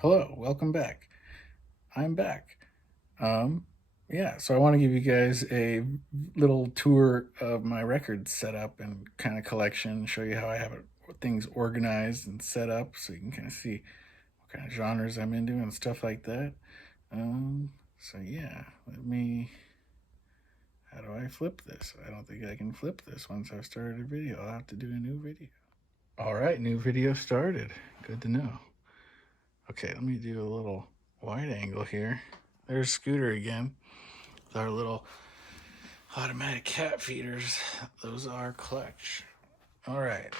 Hello, welcome back. I'm back. Um, yeah, so I want to give you guys a little tour of my record setup and kind of collection, show you how I have things organized and set up so you can kind of see what kind of genres I'm into and stuff like that. So yeah, how do I flip this? I don't think I can flip this once I've started a video. I'll have to do a new video. All right, new video started. Good to know. Okay, let me do a little wide angle here. There's Scooter again with our little automatic cat feeders. Those are clutch. All right,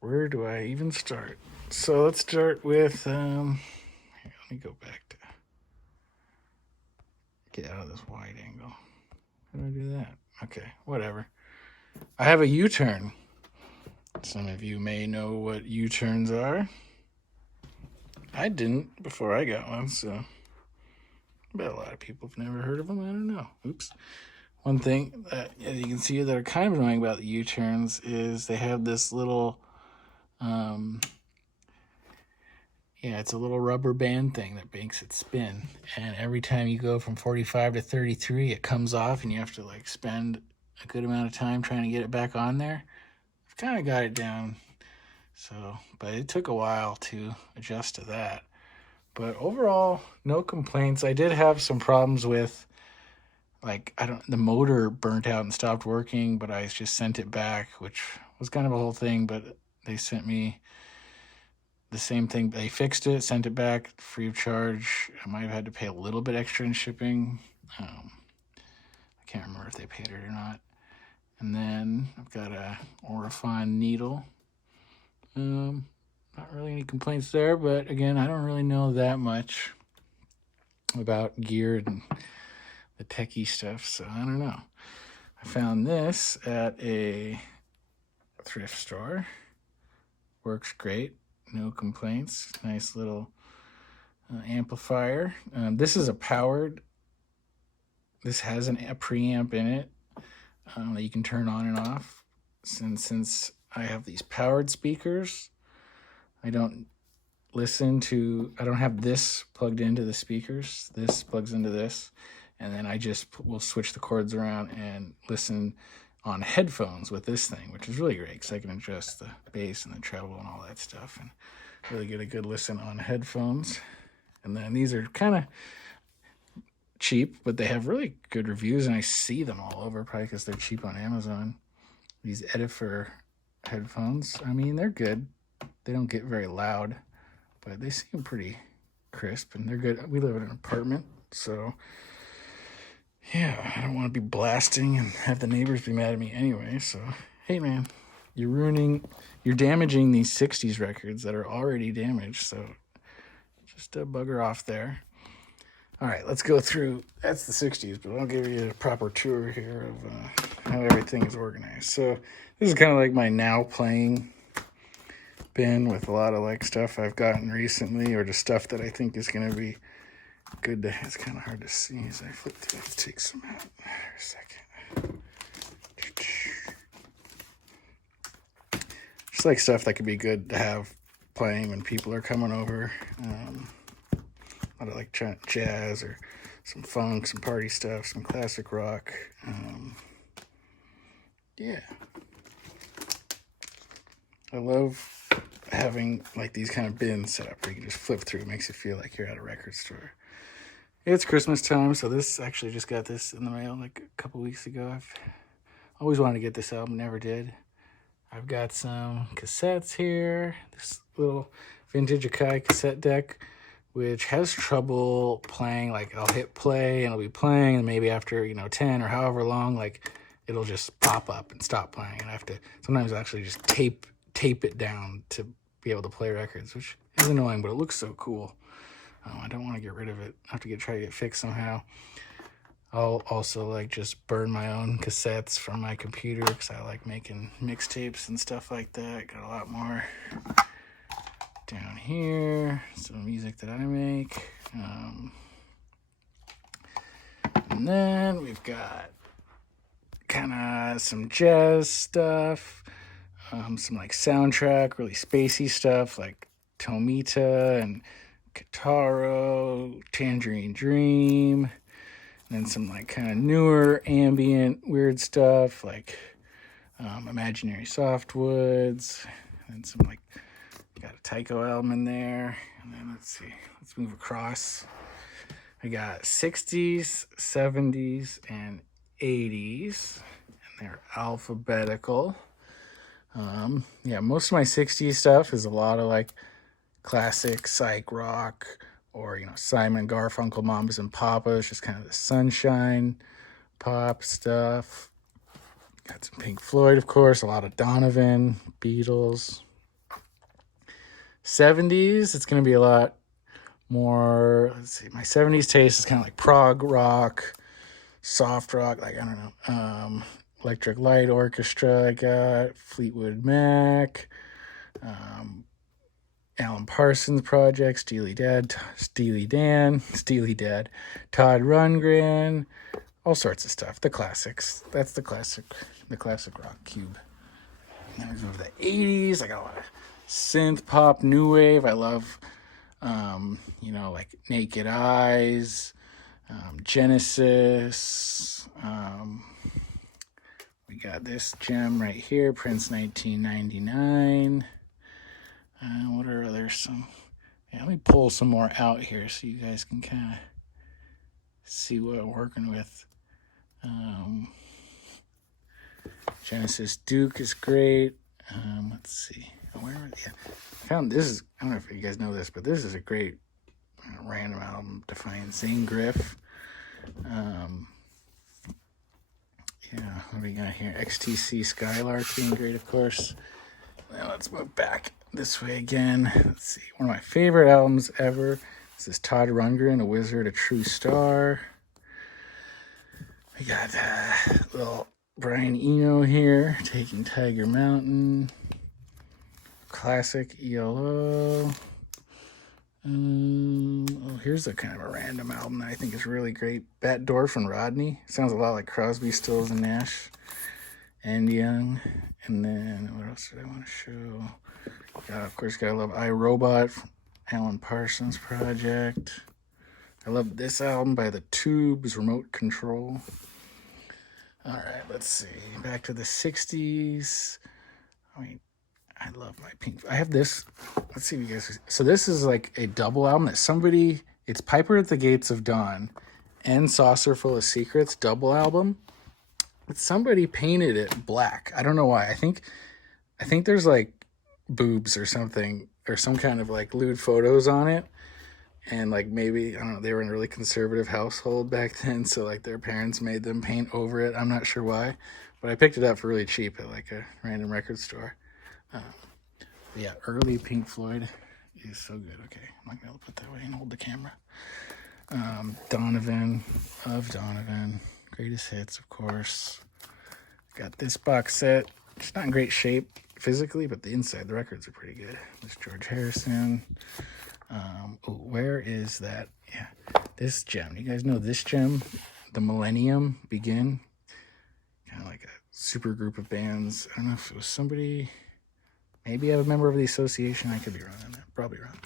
where do I even start? So let's start with, here, let me go back to get out of this wide angle. How do I do that? Okay, whatever. I have a U-turn. Some of you may know what U-turns are. I didn't before I got one, so I bet a lot of people have never heard of them. I don't know. Oops. One thing that you can see that are kind of annoying about the U-turns is they have this little, it's a little rubber band thing that makes it spin. And every time you go from 45 to 33, it comes off and you have to like spend a good amount of time trying to get it back on there. I've kind of got it down. So, but it took a while to adjust to that. But overall, no complaints. I did have some problems with the motor burnt out and stopped working, but I just sent it back, which was kind of a whole thing, but they sent me the same thing. They fixed it, sent it back free of charge. I might have had to pay a little bit extra in shipping. I can't remember if they paid it or not. And then I've got a Orifon needle. Not really any complaints there, but again, I don't really know that much about gear and the techie stuff, so I don't know. I found this at a thrift store. Works great, no complaints. Nice little amplifier. This is a powered. This has a preamp in it that you can turn on and off. Since I have these powered speakers, I don't have this plugged into the speakers. This plugs into this, and then I just will switch the cords around and listen on headphones with this thing, which is really great because I can adjust the bass and the treble and all that stuff and really get a good listen on headphones. And then these are kind of cheap, but they have really good reviews, and I see them all over, probably because they're cheap on Amazon. These Edifer headphones, I mean, they're good. They don't get very loud, but they seem pretty crisp, and they're good. We live in an apartment, so yeah, I don't want to be blasting and have the neighbors be mad at me anyway. So, hey man, you're damaging these 60s records that are already damaged, so just bugger off there. All right, let's go through. That's the 60s, but I'll give you a proper tour here of how everything is organized. So this is kind of like my now playing bin with a lot of like stuff I've gotten recently, or just stuff that I think is going to be good to. It's kind of hard to see as I flip through. Let's take some out for a second. Just like stuff that could be good to have playing when people are coming over. A lot of like jazz or some funk, some party stuff, some classic rock. Yeah. I love having like these kind of bins set up where you can just flip through. It makes you feel like you're at a record store. It's Christmas time, so this actually just got this in the mail like a couple weeks ago. I've always wanted to get this album, never did. I've got some cassettes here. This little vintage Akai cassette deck, which has trouble playing. Like I'll hit play and it'll be playing, and maybe after 10 or however long, like it'll just pop up and stop playing, and I have to sometimes actually just tape it down to be able to play records, which is annoying, but it looks so cool. I don't want to get rid of it. I have to try to get fixed somehow. I'll also like just burn my own cassettes from my computer because I like making mixtapes and stuff like that. Got a lot more down here, some music that I make. And then we've got kind of some jazz stuff, some like soundtrack, really spacey stuff like Tomita and Kataro, Tangerine Dream, and then some like kind of newer ambient weird stuff like Imaginary Softwoods, and some like got a Tycho album in there. And then let's move across. I got 60s, 70s, and 80s, and they're alphabetical. Yeah, most of my 60s stuff is a lot of like classic psych rock, or Simon Garfunkel, Mamas and Papas, just kind of the sunshine pop stuff. Got some Pink Floyd, of course, a lot of Donovan, Beatles. 70s, it's going to be a lot more, let's see, my 70s taste is kind of like prog rock, soft rock, like, I don't know, Electric Light Orchestra, I got Fleetwood Mac, Alan Parsons Project, Steely Dan, Todd Rundgren, all sorts of stuff. The classics. That's the classic rock cube. And then we go to the 80s. I got a lot of synth pop, new wave. I love, like Naked Eyes, Genesis. We got this gem right here, Prince 1999. What are others? Let me pull some more out here so you guys can kind of see what I'm working with. Genesis Duke is great. Let's see. I found this. I don't know if you guys know this, but this is a great random album. Defiant Zane Griff. What do we got here? XTC Skylark being great, of course. Now let's move back this way again. Let's see. One of my favorite albums ever. This is Todd Rundgren, A Wizard, A True Star. We got little Brian Eno here, Taking Tiger Mountain. Classic ELO. Here's a kind of a random album that I think is really great. Bat Dorf and Rodney. Sounds a lot like Crosby, Stills, and Nash. And Young. And then, what else did I want to show? Of course, gotta love iRobot from Alan Parsons Project. I love this album by The Tubes, Remote Control. All right, let's see. Back to the 60s. I love my Pink. I have this. Let's see if you guys. So this is like a double album that it's Piper at the Gates of Dawn and Saucer Full of Secrets double album. But somebody painted it black. I don't know why. I think there's like boobs or something, or some kind of like lewd photos on it. And like maybe, I don't know, they were in a really conservative household back then, so like their parents made them paint over it. I'm not sure why, but I picked it up for really cheap at like a random record store. Early Pink Floyd is so good. Okay, I'm not gonna put that way and hold the camera. Donovan, love Donovan. Greatest Hits, of course. Got this box set. It's not in great shape physically, but the inside, the records are pretty good. There's George Harrison. Where is that? Yeah, this gem. You guys know this gem? The Millennium Begin. Kind of like a super group of bands. I don't know if it was somebody. Maybe I'm a member of the association. I could be wrong on that. Probably wrong.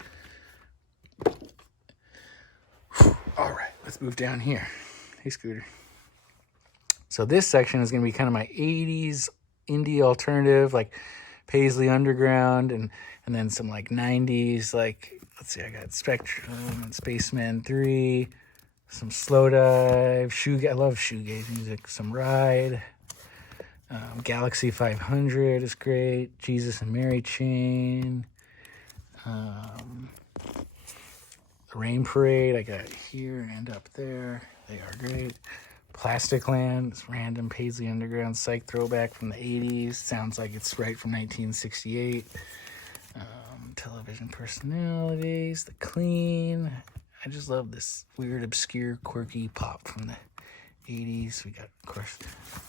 All right, let's move down here. Hey, Scooter. So this section is going to be kind of my 80s indie alternative, like Paisley Underground, and then some like 90s, like, let's see, I got Spectrum and Spaceman 3, some Slowdive, I love shoegaze music, some Ride, Galaxy 500 is great, Jesus and Mary Chain, Rain Parade, I got here and up there, they are great. Plastic Land, this random Paisley Underground psych throwback from the 80s. Sounds like it's right from 1968. Television Personalities, The Clean. I just love this weird, obscure, quirky pop from the 80s. We got, of course,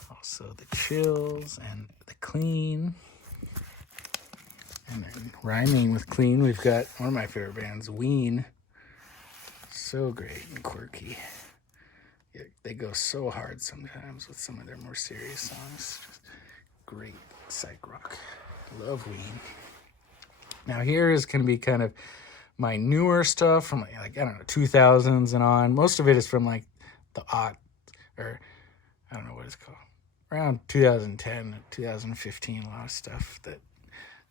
also The Chills and The Clean. And then rhyming with Clean, we've got one of my favorite bands, Ween. So great and quirky. Yeah, they go so hard sometimes with some of their more serious songs. Just great psych rock. Love Ween. Now here is going to be kind of my newer stuff from like, I don't know, 2000s and on. Most of it is from like the or I don't know what it's called, around 2010, 2015, a lot of stuff that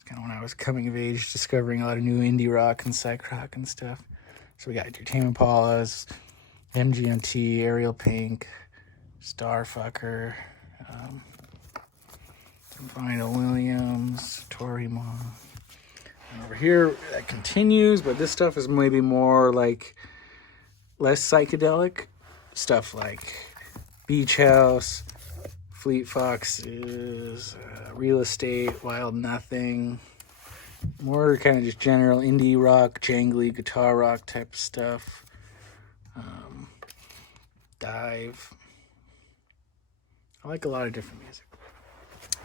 kind of when I was coming of age, discovering a lot of new indie rock and psych rock and stuff. So we got your Tame Impalas, MGMT, Ariel Pink, Starfucker, Vinyl Williams, Tori Ma. And over here, that continues, but this stuff is maybe more like less psychedelic stuff like Beach House, Fleet Foxes, Real Estate, Wild Nothing. More kind of just general indie rock, jangly guitar rock type stuff. Dive. I like a lot of different music.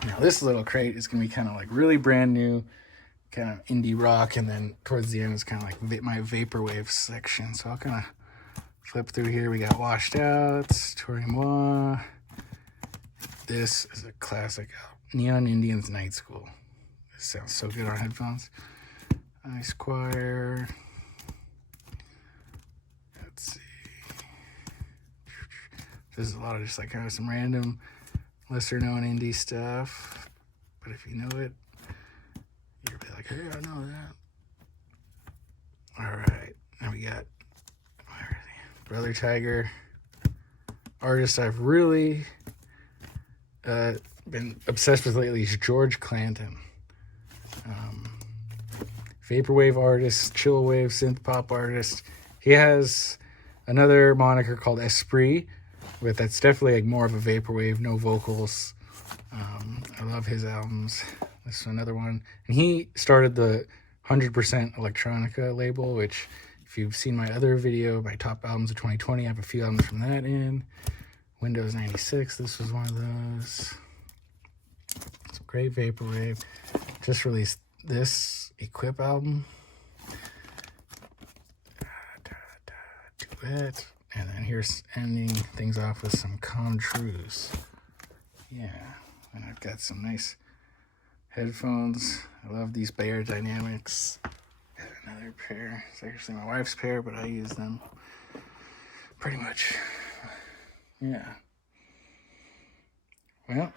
Now this little crate is going to be kind of like really brand new, kind of indie rock, and then towards the end is kind of like my vaporwave section. So I'll kind of flip through here. We got Washed Out, Tori Moi. This is a classic Neon Indians Night School. This sounds so good on headphones. Ice Choir. Let's see. This is a lot of just like kind of some random lesser known indie stuff. But if you know it, you'll be like, hey, I know that. Alright. Now we got Brother Tiger. Artist I've really been obsessed with lately is George Clanton. Vaporwave artist, chillwave, synth pop artist. He has another moniker called Esprit, but that's definitely like more of a vaporwave, no vocals. I love his albums. This is another one. And he started the 100% Electronica label, which if you've seen my other video, my top albums of 2020, I have a few albums from that in. Windows 96, this was one of those. Some great vaporwave. Just released this Equip album. Duet. And then here's ending things off with some Contras. Yeah. And I've got some nice headphones. I love these Beyer Dynamics. Got another pair. It's actually my wife's pair, but I use them pretty much. Yeah. Well,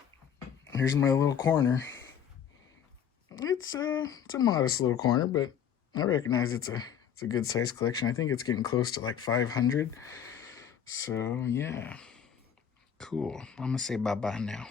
here's my little corner. It's a modest little corner, but I recognize it's a good size collection. I think it's getting close to like 500. So yeah, cool. I'm gonna say bye-bye now.